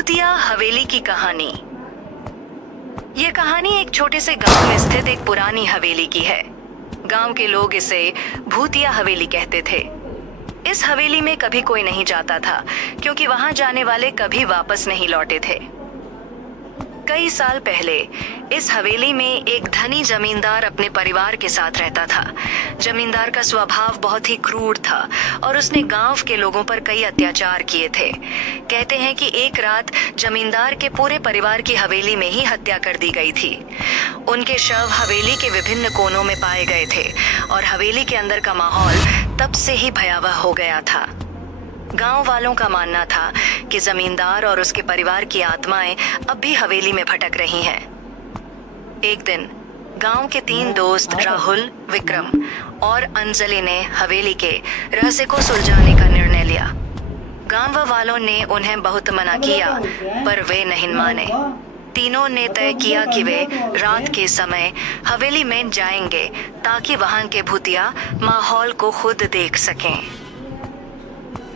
भूतिया हवेली की कहानी। ये कहानी एक छोटे से गांव में स्थित एक पुरानी हवेली की है। गांव के लोग इसे भूतिया हवेली कहते थे। इस हवेली में कभी कोई नहीं जाता था क्योंकि वहां जाने वाले कभी वापस नहीं लौटे थे। कई साल पहले इस हवेली में एक धनी जमींदार अपने परिवार के साथ रहता था। जमींदार का स्वभाव बहुत ही क्रूर था और उसने गांव के लोगों पर कई अत्याचार किए थे। कहते हैं कि एक रात जमींदार के पूरे परिवार की हवेली में ही हत्या कर दी गई थी। उनके शव हवेली के विभिन्न कोनों में पाए गए थे और हवेली के अंदर का माहौल तब से ही भयावह हो गया था। गांव वालों का मानना था कि जमींदार और उसके परिवार की आत्माएं अब भी हवेली में भटक रही हैं। एक दिन गांव के 3 दोस्त राहुल, विक्रम और अंजलि ने हवेली के रहस्य को सुलझाने का निर्णय लिया। गांव वालों ने उन्हें बहुत मना किया पर वे नहीं माने। तीनों ने तय किया कि वे रात के समय हवेली में जाएंगे ताकि वहां के भूतिया माहौल को खुद देख सकें।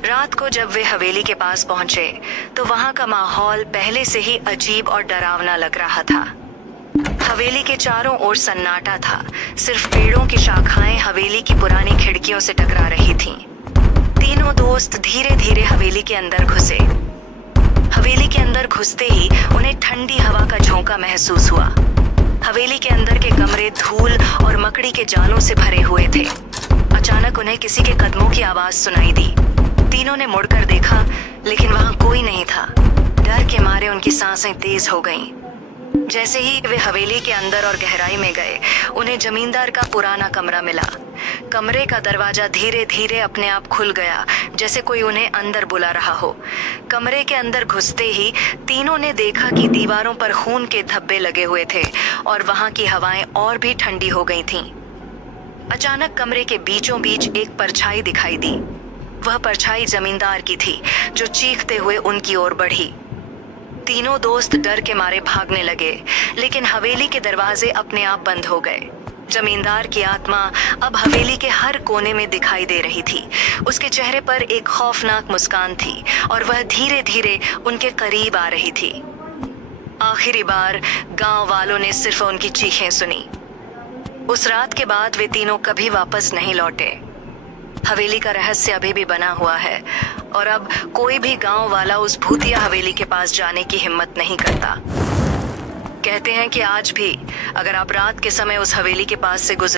रात को जब वे हवेली के पास पहुंचे तो वहां का माहौल पहले से ही अजीब और डरावना लग रहा था। हवेली के चारों ओर सन्नाटा था। सिर्फ पेड़ों की शाखाएं हवेली की पुरानी खिड़कियों से टकरा रही थीं। तीनों दोस्त धीरे धीरे हवेली के अंदर घुसे। हवेली के अंदर घुसते ही उन्हें ठंडी हवा का झोंका महसूस हुआ। हवेली के अंदर के कमरे धूल और मकड़ी के जालों से भरे हुए थे। अचानक उन्हें किसी के कदमों की आवाज सुनाई दी। तीनों ने मुड़कर देखा लेकिन वहां कोई नहीं था। डर के मारे उनकी सांसें तेज हो गईं। जैसे ही वे हवेली के अंदर और गहराई में गए, उन्हें जमींदार का पुराना कमरा मिला। कमरे का दरवाजा धीरे धीरे अपने आप खुल गया, जैसे कोई उन्हें अंदर बुला रहा हो। कमरे के अंदर घुसते ही तीनों ने देखा कि दीवारों पर खून के धब्बे लगे हुए थे और वहां की हवाएं और भी ठंडी हो गई थीं। अचानक कमरे के बीचों बीच एक परछाई दिखाई दी। वह परछाई जमींदार की थी जो चीखते हुए उनकी ओर बढ़ी। तीनों दोस्त डर के मारे भागने लगे लेकिन हवेली के दरवाजे अपने आप बंद हो गए। जमींदार की आत्मा अब हवेली के हर कोने में दिखाई दे रही थी। उसके चेहरे पर एक खौफनाक मुस्कान थी और वह धीरे धीरे उनके करीब आ रही थी। आखिरी बार गांव वालों ने सिर्फ उनकी चीखें सुनी। उस रात के बाद वे तीनों कभी वापस नहीं लौटे। हवेली का रहस्य अभी भी बना हुआ है और अब कोई भी गांव वाला उस भूतिया हवेली के पास जाने की हिम्मत नहीं करता। कहते हैं कि आज भी अगर आप रात के समय उस हवेली के पास से गुजर